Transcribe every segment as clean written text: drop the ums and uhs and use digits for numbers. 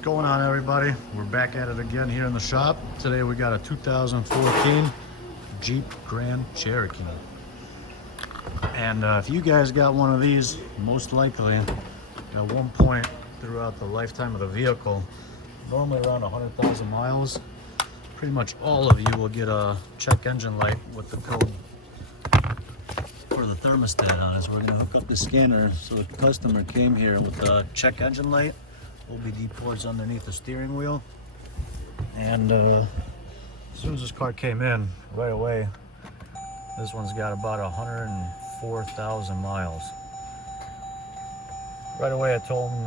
What's going on, everybody? We're back at it again here in the shop. Today we got a 2014 Jeep Grand Cherokee. And if you guys got one of these, most likely at one point throughout the lifetime of the vehicle, normally around 100,000 miles, pretty much all of you will get a check engine light with the code for the thermostat on it. So we're going to hook up the scanner. So the customer came here with a check engine light, OBD ports underneath the steering wheel, and as soon as this car came in, right away, this one's got about 104,000 miles. Right away I told him,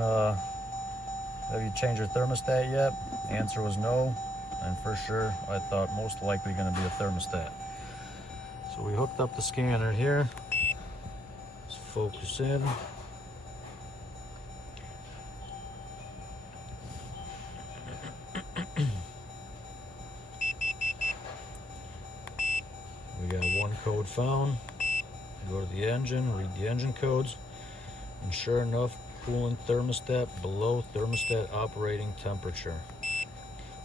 have you changed your thermostat yet? The answer was no, and for sure I thought most likely going to be a thermostat. So we hooked up the scanner here. Let's focus in. We got one code found. Go to the engine, read the engine codes, and sure enough, coolant thermostat below thermostat operating temperature.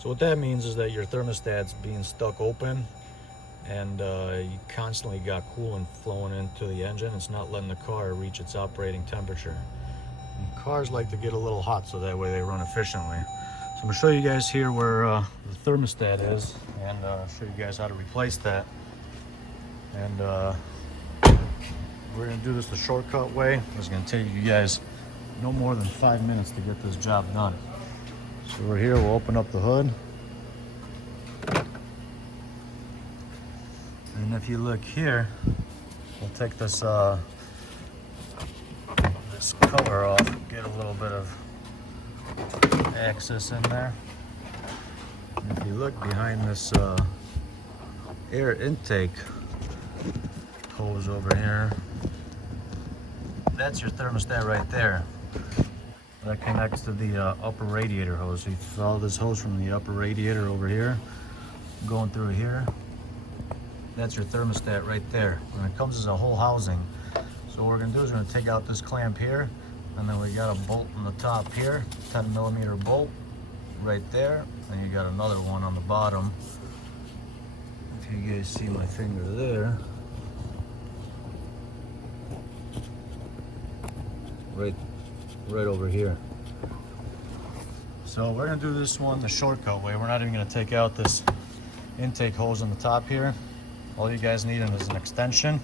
So what that means is that your thermostat's being stuck open, and you constantly got coolant flowing into the engine. It's not letting the car reach its operating temperature. And cars like to get a little hot so that way they run efficiently. So I'm going to show you guys here where the thermostat is, and show you guys how to replace that. And we're going to do this the shortcut way. It's going to take you guys no more than 5 minutes to get this job done. So we're here, we'll open up the hood. And if you look here, we'll take this this cover off, get a little bit of access in there. And if you look behind this air intake hose over here, that's your thermostat right there. That connects to the upper radiator hose. So you follow this hose from the upper radiator over here, going through here. That's your thermostat right there. And it comes as a whole housing. So what we're gonna do is we're gonna take out this clamp here, and then we got a bolt on the top here, 10mm bolt right there, and you got another one on the bottom. If you guys see my finger there, right over here. So we're gonna do this one the shortcut way. We're not even gonna take out this intake hose on the top here. All you guys need is an extension.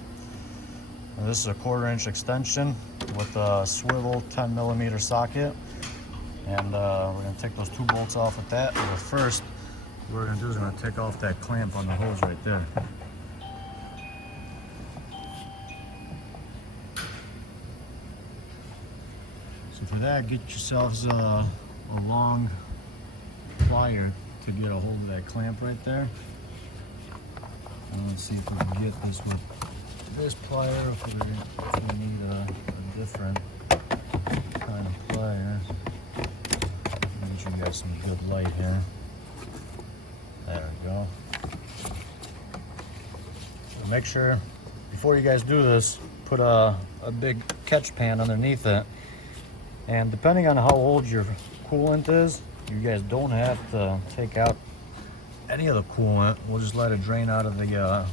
And this is a 1/4" extension with a swivel 10mm socket. And we're gonna take those 2 bolts off with that. But first, what we're gonna do is we're gonna take off that clamp on the hose right there. So for that, get yourselves a long plier to get a hold of that clamp right there. And let's see if we can get this with this plier, if we need a different kind of plier. Get you guys some good light here. There we go. So make sure, before you guys do this, put a big catch pan underneath it. And depending on how old your coolant is, you guys don't have to take out any of the coolant. We'll just let it drain out of the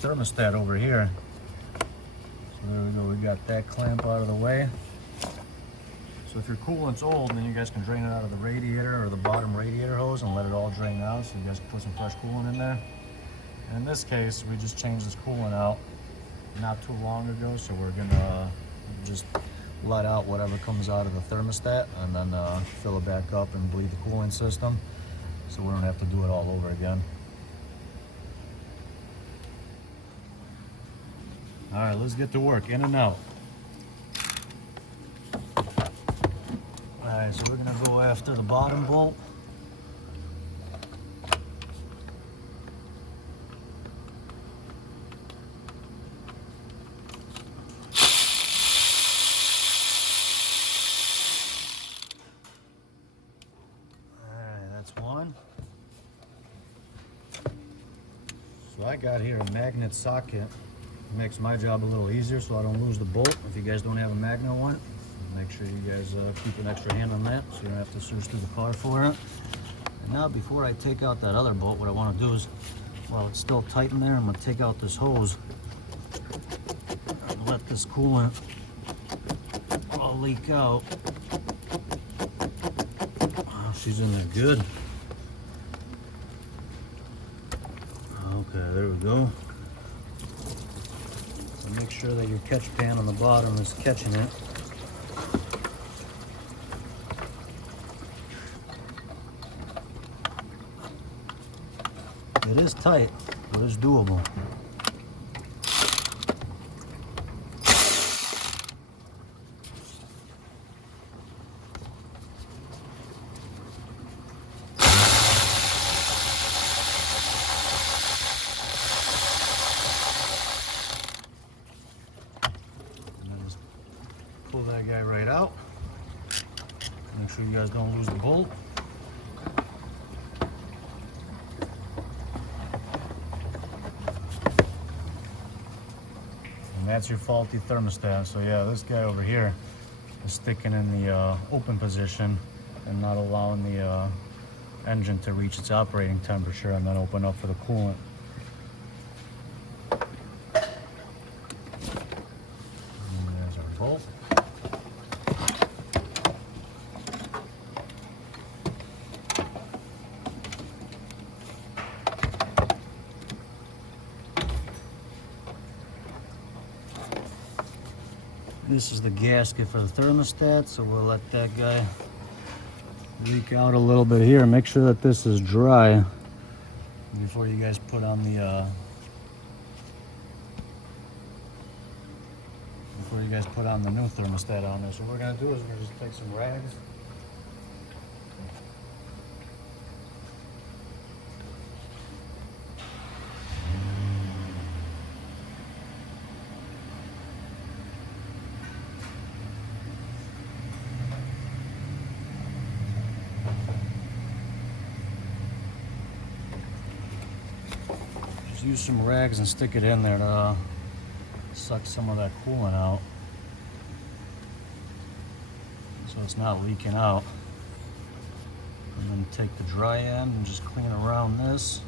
thermostat over here. So there we go, we got that clamp out of the way. So if your coolant's old, then you guys can drain it out of the radiator or the bottom radiator hose and let it all drain out, so you guys can put some fresh coolant in there. And in this case, we just changed this coolant out not too long ago, so we're gonna just let out whatever comes out of the thermostat, and then fill it back up and bleed the cooling system, so we don't have to do it all over again. All right, let's get to work. In and out. All right, so we're gonna go after the bottom bolt. One. So I got here a magnet socket. It makes my job a little easier so I don't lose the bolt. If you guys don't have a magnet one, Make sure you guys keep an extra hand on that so you don't have to search through the car for it. And now before I take out that other bolt, what I want to do is, while it's still tight in there, I'm going to take out this hose and let this coolant all leak out. Oh, she's in there good. Okay, there we go. So make sure that your catch pan on the bottom is catching it. It is tight, but it's doable. And then just pull that guy right out. Make sure you guys don't lose the bolt. That's your faulty thermostat. So yeah, this guy over here is sticking in the open position and not allowing the engine to reach its operating temperature and then open up for the coolant. And there's our bolt. This is the gasket for the thermostat, so we'll let that guy leak out a little bit here. Make sure that this is dry before you guys put on the new thermostat on there. So what we're gonna do is we're gonna just take some rags. Use some rags and stick it in there to suck some of that coolant out so it's not leaking out. And then take the dry end and just clean around this.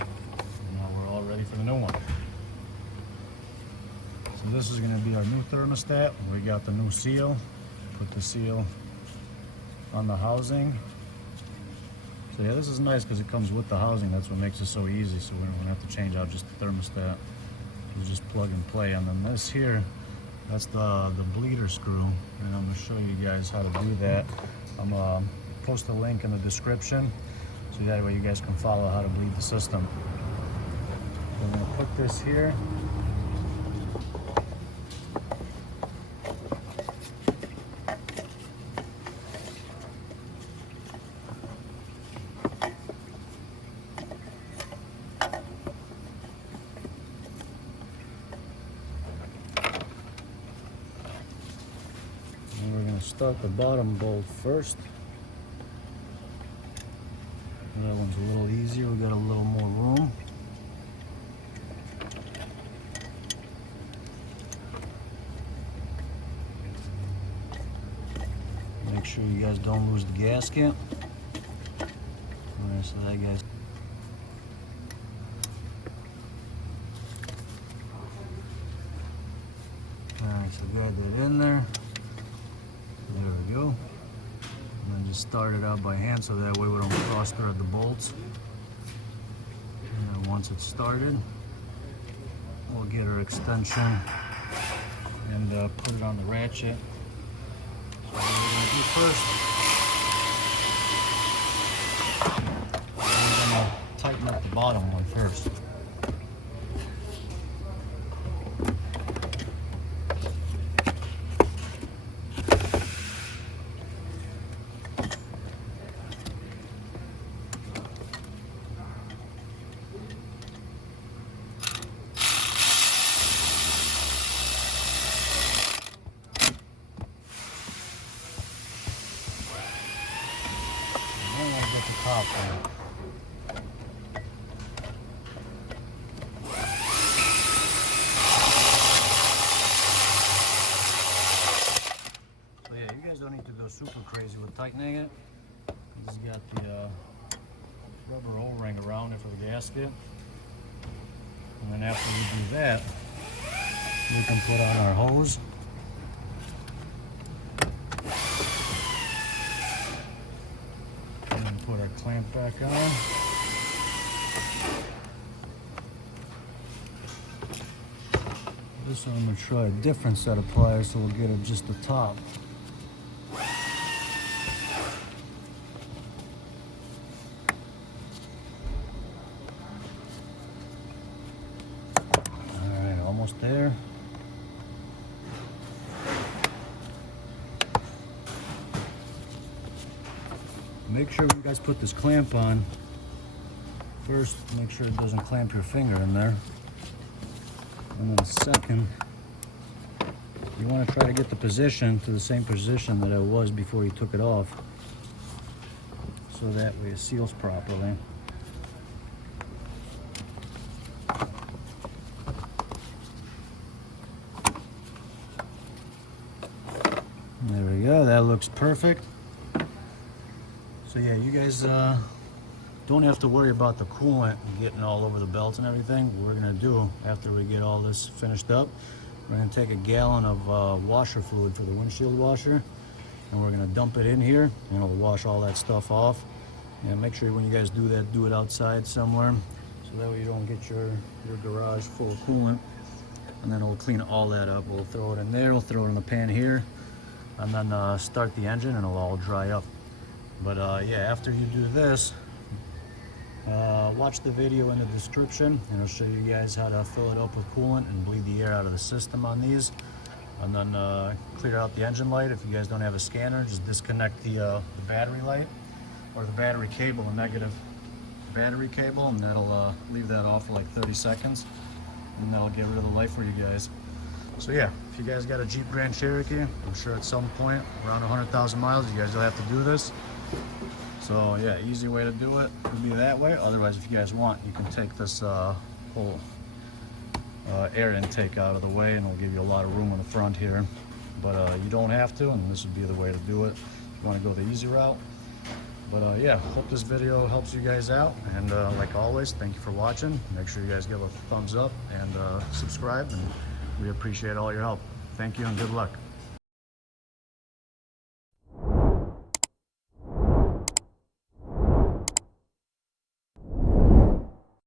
And now we're all ready for the new one. So this is going to be our new thermostat. We got the new seal. Put the seal on the housing. So yeah, this is nice because it comes with the housing. That's what makes it so easy. So we don't have to change out just the thermostat. You just plug and play. And then this here, that's the bleeder screw. And I'm going to show you guys how to do that. I'm going to post a link in the description so that way you guys can follow how to bleed the system. So I'm going to put this here. Start the bottom bolt first. That one's a little easier, we got a little more room. Make sure you guys don't lose the gasket. Alright, so that guy's alright, so got that in there. There we go. And then just start it out by hand so that way we don't cross thread the bolts. And then once it's started, we'll get our extension and put it on the ratchet. So what we're going to do first, we're going to tighten up the bottom one first. gasket. And then after we do that, we can put on our hose. And then put our clamp back on. This one I'm going to try a different set of pliers so we'll get it just the top. Alright, almost there. Make sure when you guys put this clamp on, first make sure it doesn't clamp your finger in there. And then second, you want to try to get the position to the same position that it was before you took it off, so that way it seals properly. There we go, that looks perfect. So yeah, you guys don't have to worry about the coolant getting all over the belt and everything. What we're gonna do after we get all this finished up, we're gonna take a gallon of washer fluid for the windshield washer, and we're gonna dump it in here, and it'll wash all that stuff off. And make sure when you guys do that, do it outside somewhere, so that way you don't get your garage full of coolant. And then we'll clean all that up. We'll throw it in there, we'll throw it in the pan here, and then start the engine, and it'll all dry up. But yeah, after you do this, watch the video in the description, and it'll show you guys how to fill it up with coolant and bleed the air out of the system on these. And then clear out the engine light. If you guys don't have a scanner, just disconnect the battery light or the battery cable, the negative battery cable, and that'll leave that off for like 30 seconds, and that'll get rid of the light for you guys. So yeah, if you guys got a Jeep Grand Cherokee, I'm sure at some point around 100,000 miles, you guys will have to do this. So yeah, easy way to do it would be that way. Otherwise, if you guys want, you can take this whole air intake out of the way, and it'll give you a lot of room in the front here. But you don't have to, and this would be the way to do it if you want to go the easy route. But yeah, hope this video helps you guys out. And like always, thank you for watching. Make sure you guys give a thumbs up and subscribe, and we appreciate all your help. Thank you and good luck.